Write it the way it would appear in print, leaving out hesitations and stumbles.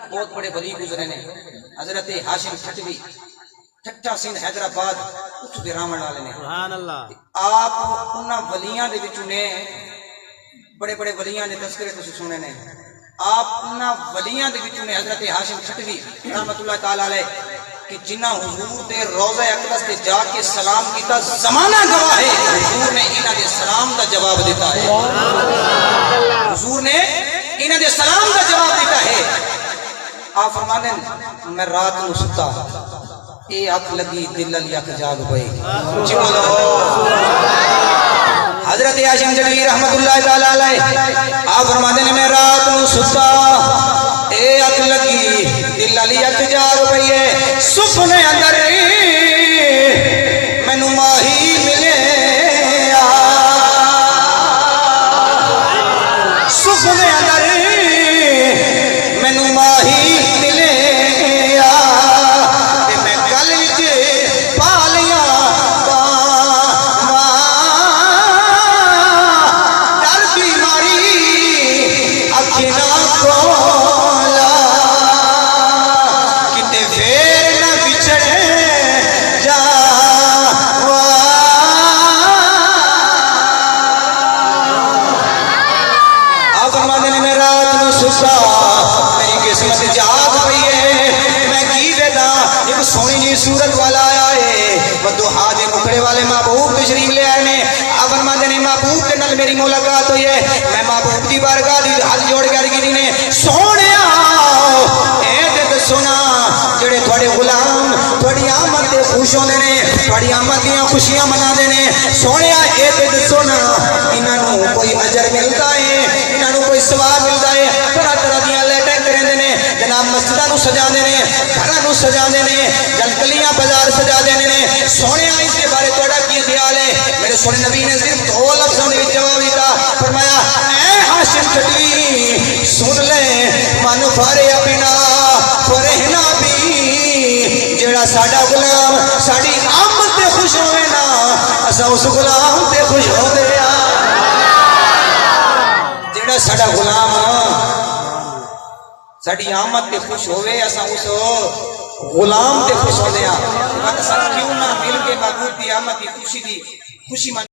بہت بڑے ولی گزرے نے حضرت ہاشم ٹھٹوی ٹھٹا سندھ حیدرآباد اتھو دے رامن والے نے سبحان اللہ آپ انہاں ولیاں دے وچوں نے بڑے بڑے ولیاں دے تذکرے تسی سنے نے آپ انہاں ولیاں دے وچوں نے حضرت ہاشم ٹھٹوی رحمتہ اللہ تعالی علیہ کہ جنہ حضور دے روضہ اقدس تے جا کے سلام کیتا زمانہ گواہ ہے حضور نے انہاں دے سلام دا جواب دیتا ہے حضور نے انہاں دے سلام دا جواب دیتا ہے آپ فرمانے میں رات نو ستا اے اکھ لگی دل علی اکھ جاگ پئی جی بولو حضرت ہاشم ٹھٹوی رحمت اللہ تعالی علیہ آپ فرماتے ہیں میں رات نو ستا اے اکھ لگی دل علی اکھ جاگ پئی ہے سپنے اندر مینوں ماہی ملے سپنے اندر مینوں ماہی ملے تے میں گل وچ پا لیا ڈر بیماری اکھ نہ کھولا کتے پھر نہ بچھڑے جا آپ فرماتے ہیں میں رات نو ستا میری قسمت جاگ پئی ہے میں کی ویدا ایک سونی جی صورت والا آیا ہے ودوحا دے مکھڑے والے محبوب تشریف لے آئے نے آپ فرماتے ہیں محبوب کے نال میری ملاقات ہوئی ہے میں محبوب دی بارگاہ دی ہاتھ جوڑ کے عرض کی نے سونیا اے تے سنا جڑے تھوڑے غلام تھوڑی آمد تے خوش ہوندے نے تھوڑی آمد دیاں خوشیاں مناندے نے سونیا اے تے سنا انہاں نوں کوئی اجر ملدا ہے انہاں نوں کوئی ثواب ملدا ہے طرح طرح دیاں لیٹیں کریندے نے جناب مسجداں نوں سجاندے نے گھراں نوں سجاندے نے جل گلیاں بازار سجا دیندے نے سونیا اس کے بارے تہاڈا کی خیال ہے میرے سونے نبی نے صرف دو لفظاں دے وچ جواب دیتا فرمایا اے ہاشم ٹھٹوی سن لے من فارے اپنا فرحنا بھی جڑا ساڈا غلام ساڈی آمد تے خوش ہوے نا اساں اس غلام تے خوش ہوندے آ جڑا ساڈا غلام ساڈی آمد تے خوش ہوے اساں اس غلام تے خوش ہوندے آ اساں کیوں نہ مل کے محبوب دی آمد دی خوشی